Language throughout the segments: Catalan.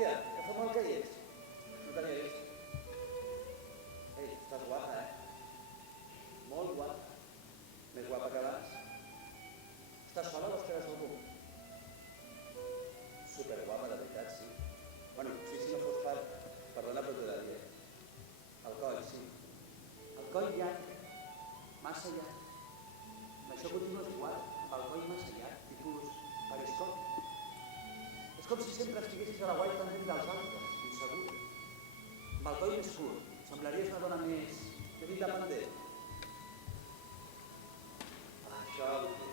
Hòstia, que fa molt que hi ets. No t'havia vist. Ei, estàs guapa, Molt guapa. Més guapa que abans. Estàs sola o estàs amb algú? Superguapa, de veritat, sí. Bueno, sí, si no fos per la naturalitat. El coll, sí. El coll llarg. Massa llarg. Això continues igual, amb el coll massa llarg, tipus periscop. És com si sempre estiguessis a la guaita en dels altres, insegur. Amb el coll més curt, semblaries una dona més independent. Això ho té.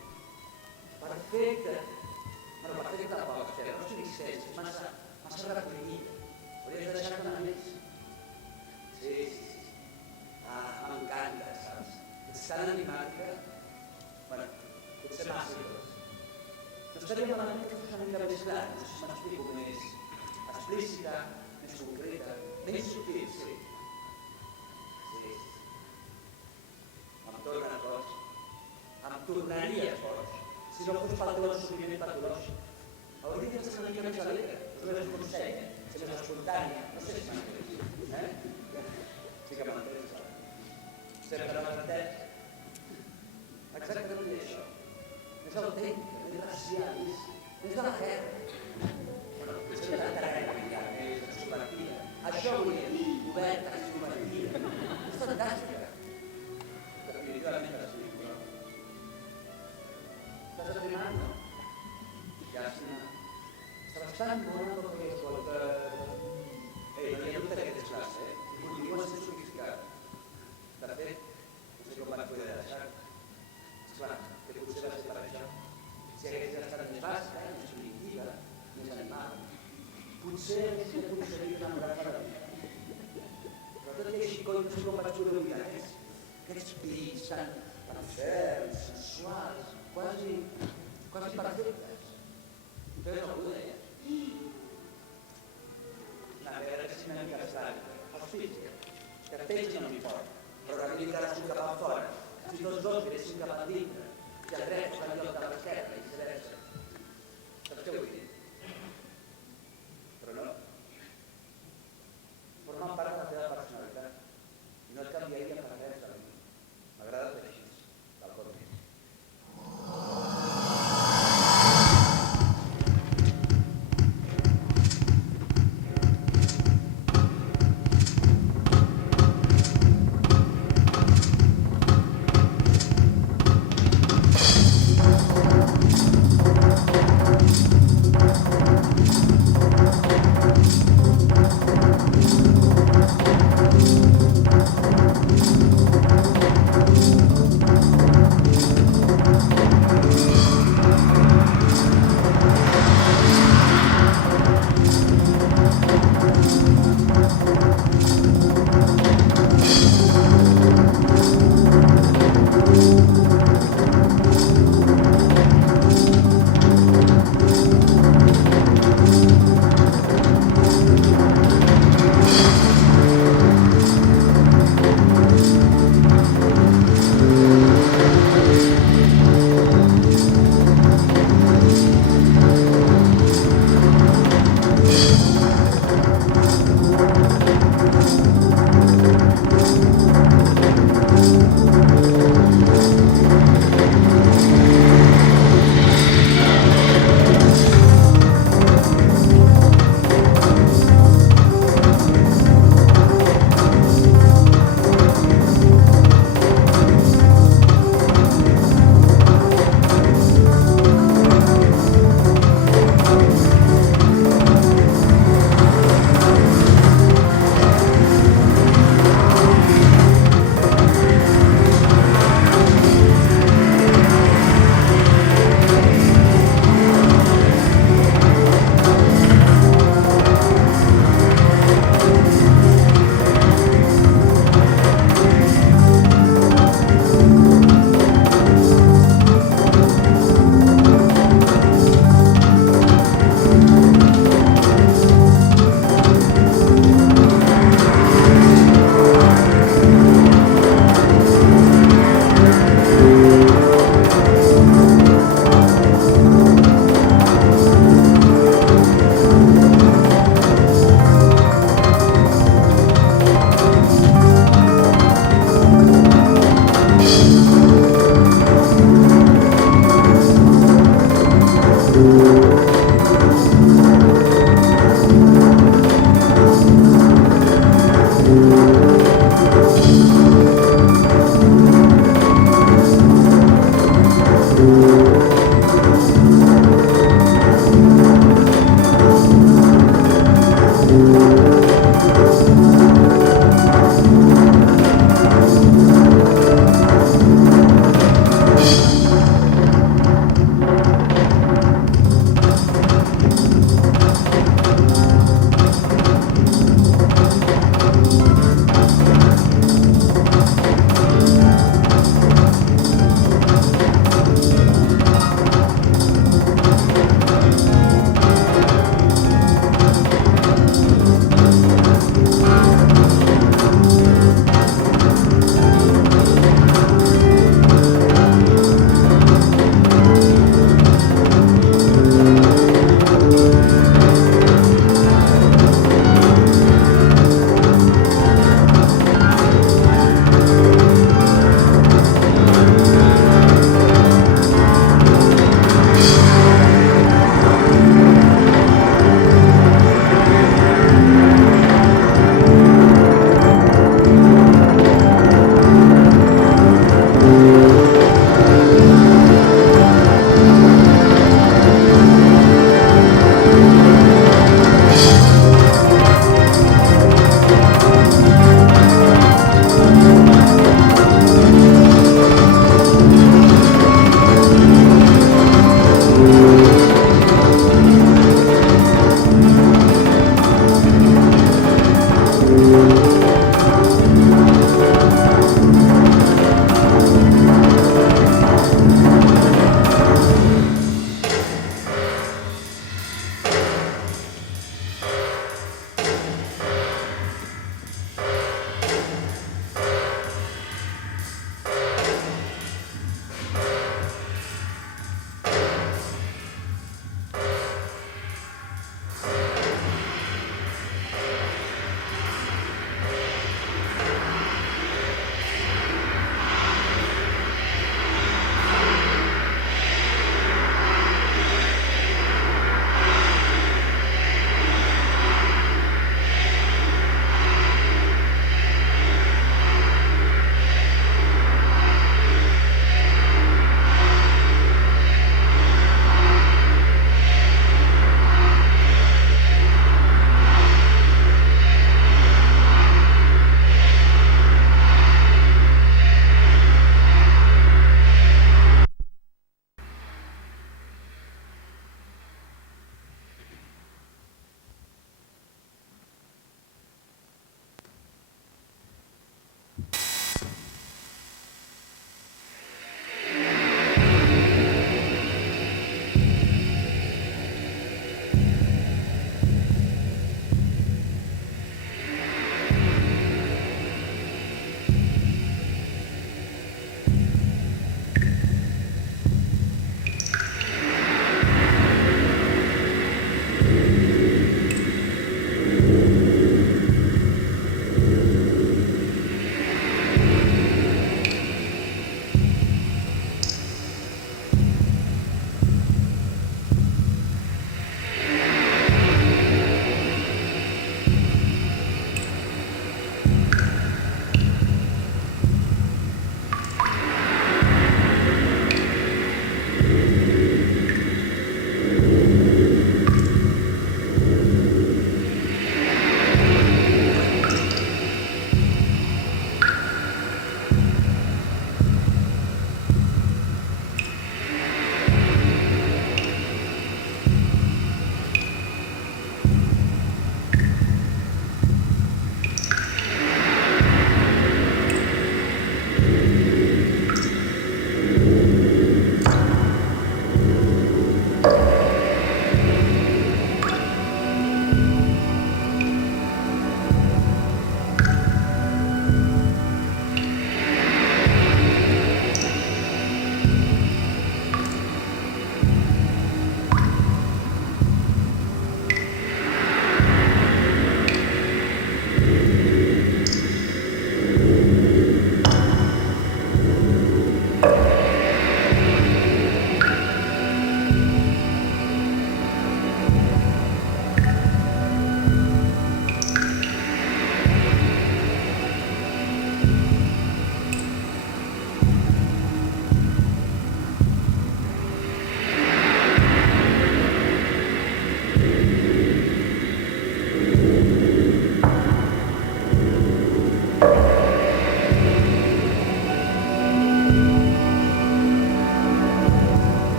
Perfecte. Bueno, perfecte tampoc, espera, no estiguis sents, és massa recollida. Hauries de deixar-te anar més. Sí. M'encanta, saps? Ets tan animàtica. Bueno, potser massa i tot. No estaria malament que fos una mica més clar, no sé si m'explico, més explícita, més concreta, més sutil, sí. Em torna boig. Em tornaria boig si no fos pel teu ensumiment patològic. Hauria de ser una mica més alegre, us dono un consell, ser més espontània, no sé si m'entens, Sí que m'entens, sempre m'has entès. Exactament això. És autèntica, és racial, és de la guerra. Bueno, potser de tanta guerra, ja, és extrovertida. Això volia dir, oberta, extrovertida. És fantàstica. Definitivament és així, però... Estàs aprimant, no? Ja, sí. Estàs tan bona com que escolta... Ei, no hi ha dubte que ets classe, I continua sent sofisticat. De fet, no sé com van poder deixar-te. Esclar, que potser va ser per això. Si hagués estat més bàsica, més primitiva, més animal, potser hagués aconseguit enamorar-te de mi. Però tot i així, coi, no sé com vaig poder oblidar aquests pits tan ferms, sensuals, quasi perfectes. Però no ho deia. A veure que si una mica estrany. Els pits, que peix no m'importa, però que miri cadascú cap a fora. Si tots dos miressin cap a dintre, i el dret està en lloc de l'esquerra i viceversa. Saps què vull dir? Però no. Formen part de la teva personalitat i no et canviaria per res de mi. M'agrada fer així, tal com és.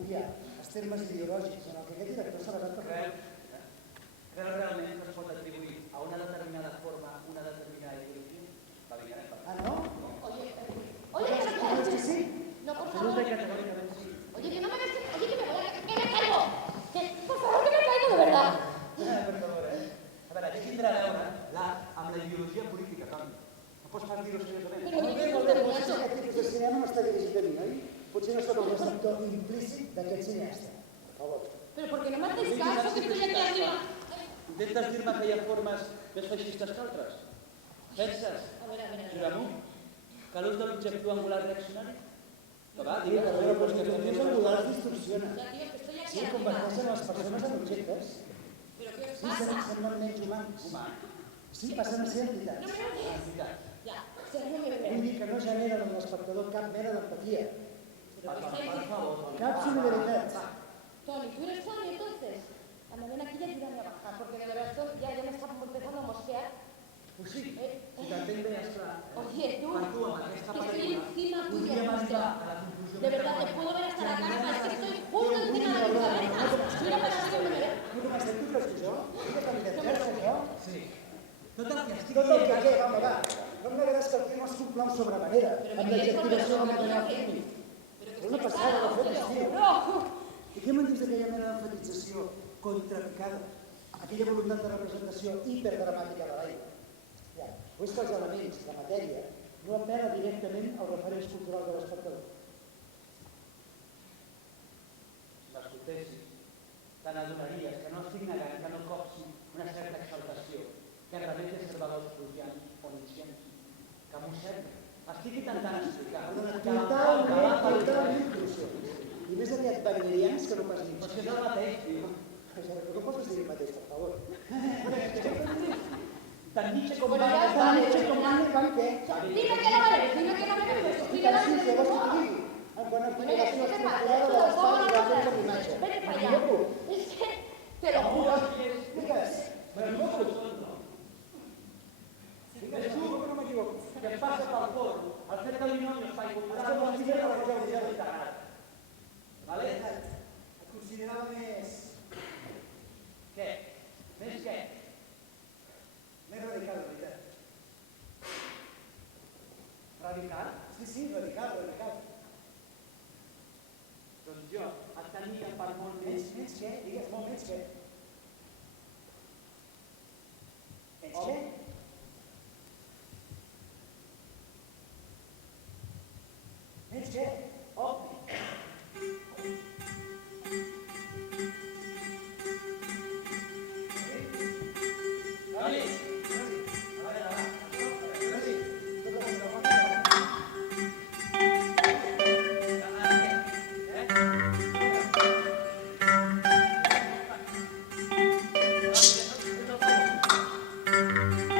copiar els termes ideològics en el que aquest director s'ha basat per fer. Creu realment que es pot atribuir a una determinada forma una determinada ideologia? Va bé, Ah, ¿no? Oye, ¿Es que sí? no, por favor. categòricament sí. Oye, que no me ves, oye, que me voy a... ¡Que me caigo! Que, por favor, que me caigo, de verdad. Per favor, A veure, què tindrà a veure l'art amb la ideologia política, Toni? No pots pas dir-ho seriosament. Però Molt bé, potser aquest tipus de cinema no està dirigit a mi, oi? Potser no sóc el receptor implícit d'aquest cineasta. Per favor. Pero ¿por qué no me hacéis caso que estoy aquí arriba? Intentes dir-me que hi ha formes més feixistes que altres? Penses, A ver. Juramunt, que l'ús de l'objectiu angular reaccionari? Que va, Sí, digues, però els objectius angulars distorsionen. Ya, tío, que estoy aquí Sí, arriba. converteixen les persones en objectes. ¿Pero qué os Sí, pasa? semblen menys humans. Sí, passen a ser entitats. No me oyes. Entitats. Ya, si a mí no me Vull ven. dir que no generen en l'espectador cap mena d'empatia, ¿Pero qué estáis diciendo? cap solidaritat. Tony, ¿tú eres Tony entonces? Anda, ven aquí y ayúdame a bajar, porque de verdad esto ya me está empezando a mosquear. Pues sí, si t'entenc bé, esclar. Oye, tú, Per tu, amb aquesta que estoy pel·lícula, encima tuya, podríem Mosquera. arribar a la conclusió De verdad, te puedo ver hasta la cara, es que estoy justo encima de tu cabeza. Mira para arriba y me ves. No com estem tu creus que jo? Mira que m'interessa això. Sí. Tot el que estic Tot el que dient... què, home, va. No m'agrada que el film es complau sobre manera, amb l'adjectivació del material tècnic. És una passada de fet estiu. No. I què me'n dius d'aquella mena d'enfatització contrapicada? Aquella voluntat de representació hiperdramàtica de l'aigua? Ja, o és que els elements, la matèria, no apel·la directament als referents culturals de l'espectador. Si m'escoltessis, te n'adonaries que no estic negant que no copsi una certa exaltació que realment té servadors prusians o nietzscheans, que mosseguen. Estic intentant explicar Totalment inclusió. I més aviat wagnerians que no pas Però és ningú. que és el mateix, tio. No pots dir el mateix, per favor. Tant Nietzsche com Bueno, ya Wagner, está. Tant Nietzsche com Wagner van què? Dime que no me ves, dime que no me ves. I Dime que la sí, que vols que t'ho digui? En quant a explicació estructurada de l'espai i la de l'imatge. Vete para allá. M'equivoco? Es que, te lo juro. Digues, m'equivoco? és tu que no m'equivoco. que passa pel forn, el fet de l'unió espai cultural Estem no al es final de la la regió regió mundial. integrat. Vale? Et considerava més Què? Més què? radical, de veritat. Radical? Sí, radical. Doncs jo et tenia per molt Menys més... què? Digues molt menys què? Menys què? Menys què? Obvi. Dani! Thank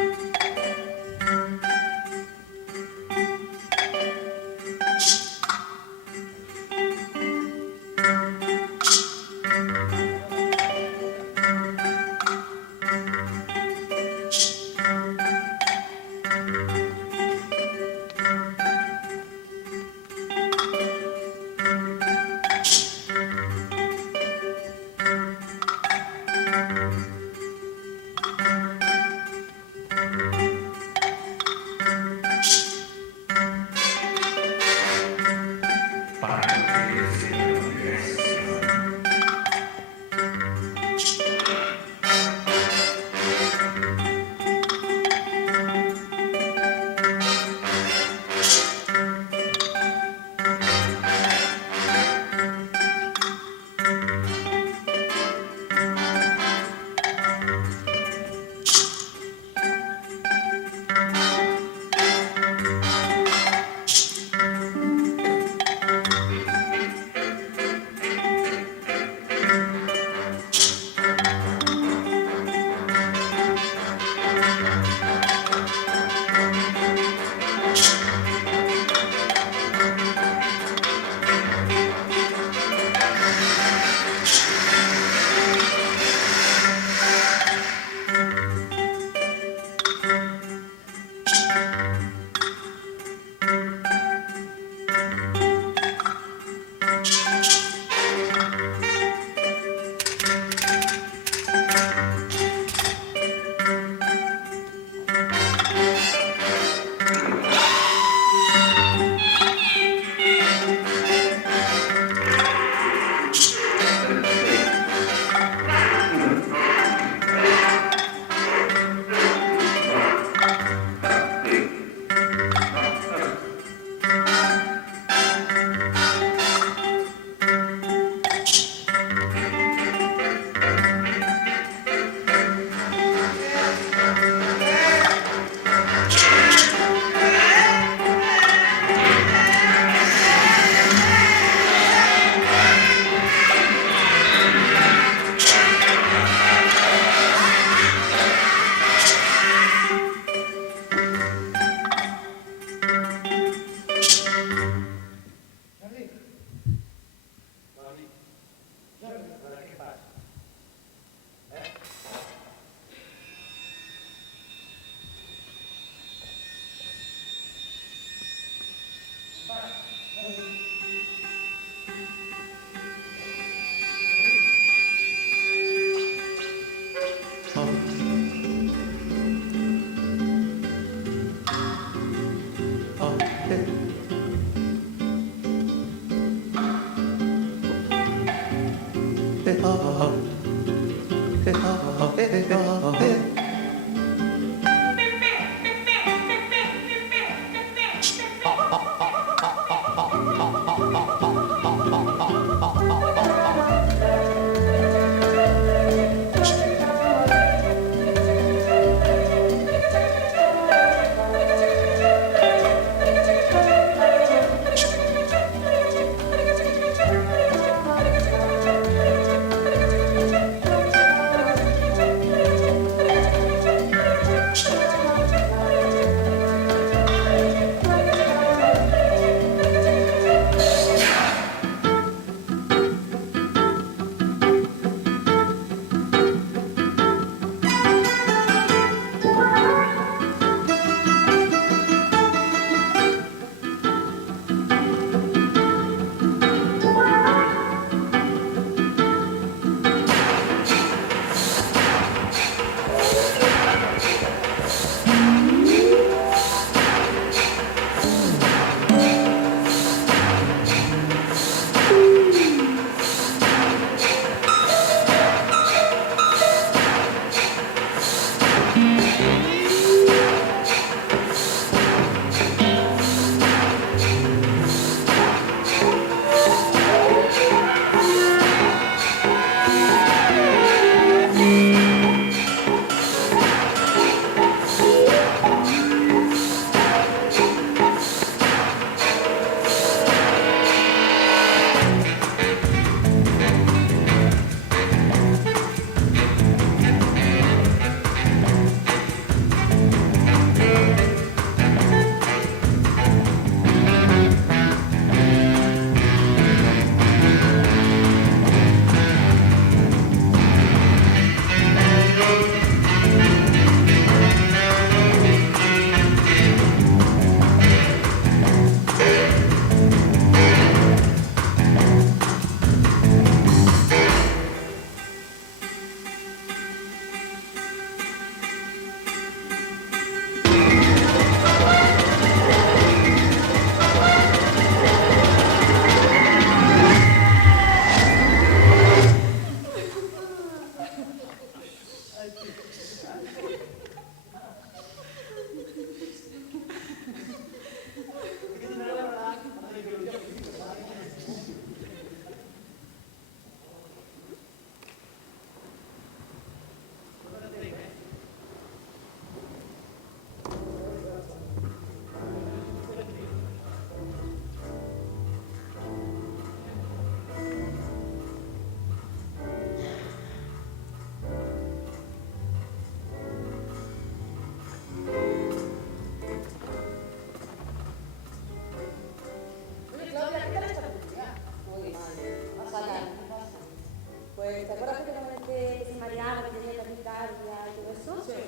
Pues, ¿te acuerdas que te comenté que se mareaba, que tenía taquicardia y todo eso? Sí.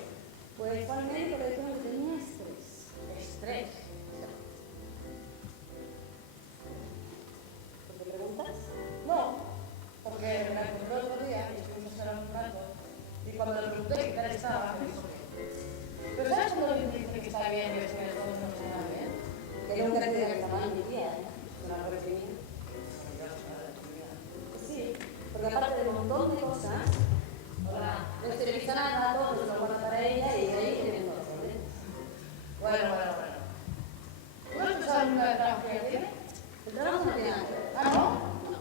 Pues fue al médico y le dijeron que tenía estrés. ¿Estrés? ¿Por qué preguntas? No, porque me la encontró el otro día y estuvimos hablando un rato y cuando le pregunté qué tal estaba, me dijo que... Pero ¿sabes cuando le dice que está bien y que todo no está bien? Que nunca te diga que está mal mi tía, ¿eh? Una reprimida. Sí, porque aparte de un montón de cosas, hola, no esteriliza nada, todo se lo guarda para ella y de ahí tienen todos los problemas. Bueno. ¿Tú has pensado nunca el trabajo que ella tiene? El trabajo no tiene nada que ver. ¿Ah, no? No.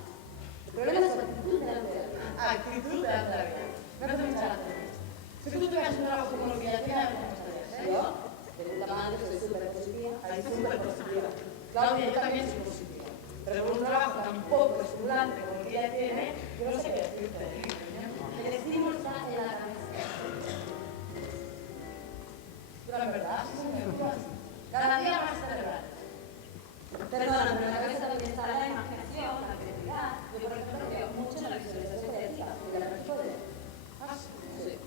El problema es la actitud delante de la vida. Actitud delante de la vida. No te mucha la atención. Si tú tuvieras un trabajo como el que ella tiene, ¿cómo estarías? Yo, de puta madre, soy súper positiva. Soy súper positiva. Claudia, yo también soy positiva. Pero con un trabajo tan poco estimulante como el que ella tiene, yo no sé qué decirte. El estímulo está en la cabeza. Pero en verdad, sí son muy cada día más cerebral. Perdona, pero en la cabeza también está la imaginación, la creatividad. Yo, por ejemplo, creo mucho en la visualización creativa y la practico de... Ah, sí.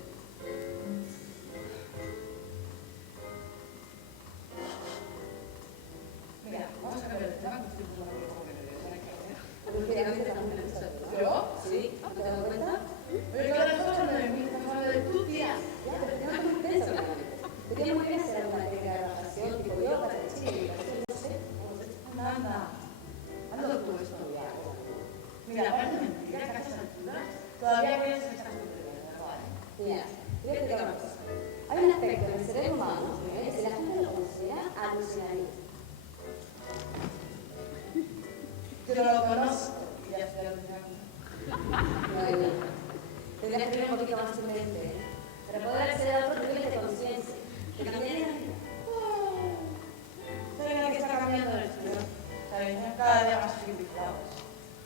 Mira, vamos a cambiar de tema, que estoy muy ¿Yo? Sí. ¿Te das cuenta? Oye, cada cosa me juventud, tía. Ya, pero no te muy tenso, sería muy bien hacer alguna técnica de relajación, tipo yoga, tai chi, meditación, no sé. Anda, anda tú estudiar. Mira, parece mentira que a estas alturas todavía crees en estas tonterías, ¿verdad? Mira, te voy a explicar una cosa. Hay un aspecto en el cerebro humano, que si la gente lo considera, alucinaría. Yo no lo conozco y ya estoy alucinando. Bueno, tendrías que tener un poquito más tu mente, ¿eh? Para poder acceder a otro nivel de conciencia. Que cambiaría la vida. ¿Saben que está cambiando el estudio? ¿Saben? Cada día más civilizados.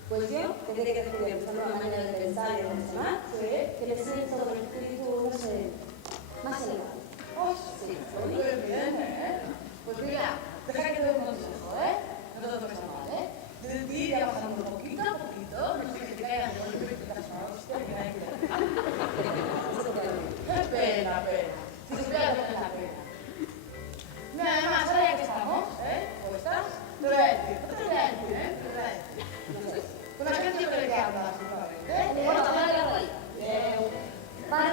Pues yo tendría que descubrir esta nueva manera de pensar y de razonar, que le enseñe todo el espíritu, no sé, más elevado. Oh, Sí, muy bien, ¿eh? Pues mira, deja que te dé un consejo, ¿eh? No te lo tomes a mal, ¿eh? Desde ti ya bajando poquito a poquito, no sé que te caigan de golpe y te das una hostia que nadie quiere. Pena, pena. Si supieras lo que es la pena. Mira, además, ahora ya que estamos, ¿eh? ¿Cómo estás? Te voy a decir, no te voy a decir, ¿eh? Te voy a decir. Con la gente yo creo que hablas, últimamente, ¿eh? Bueno, vale, vale. Vale,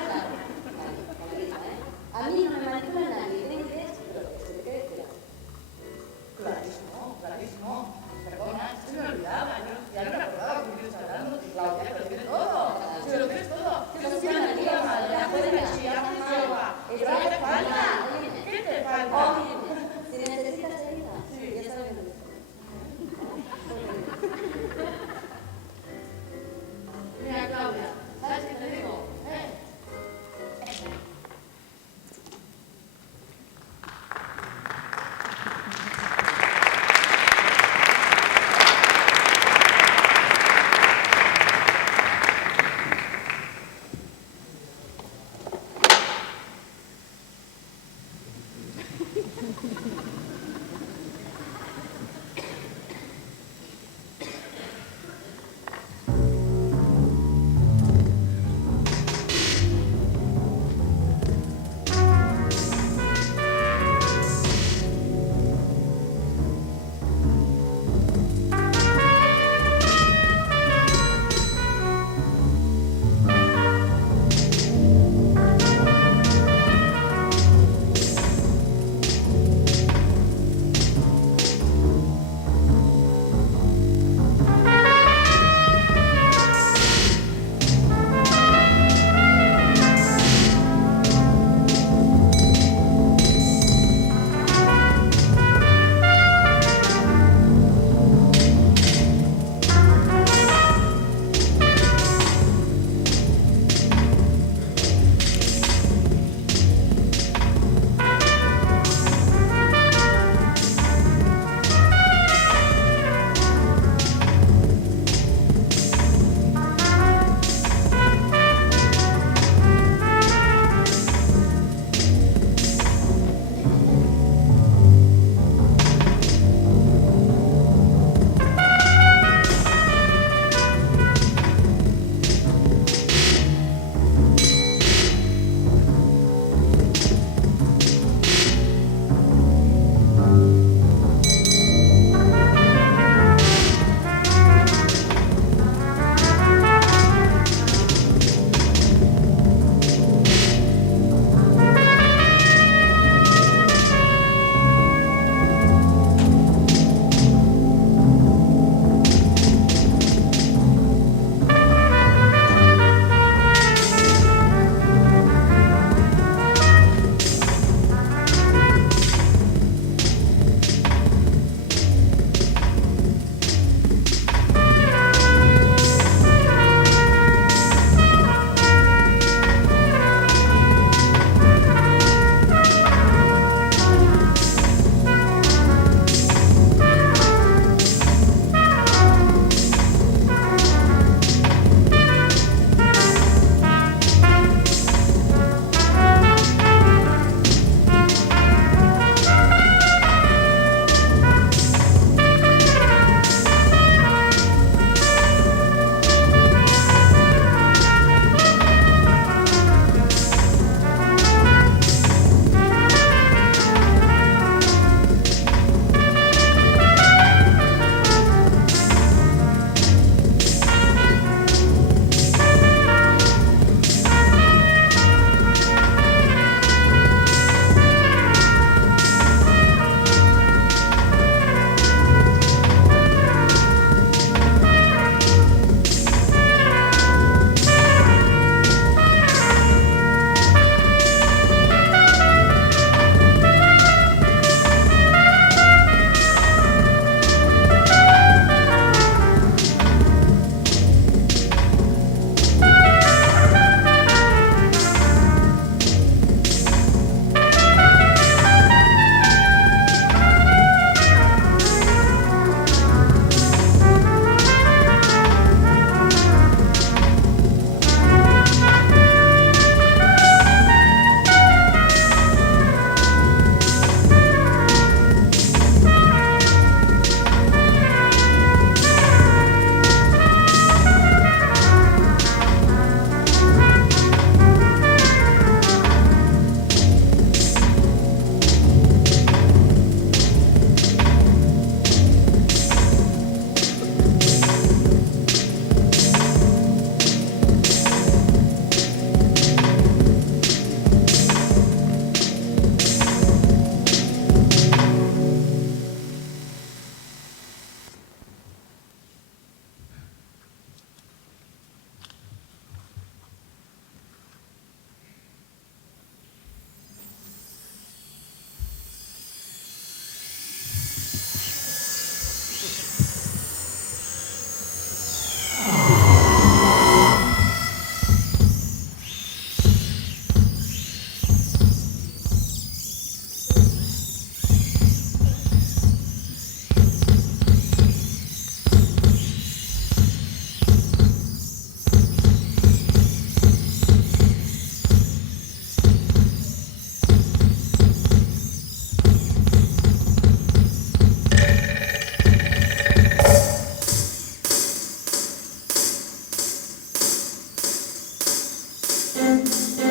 Gracias.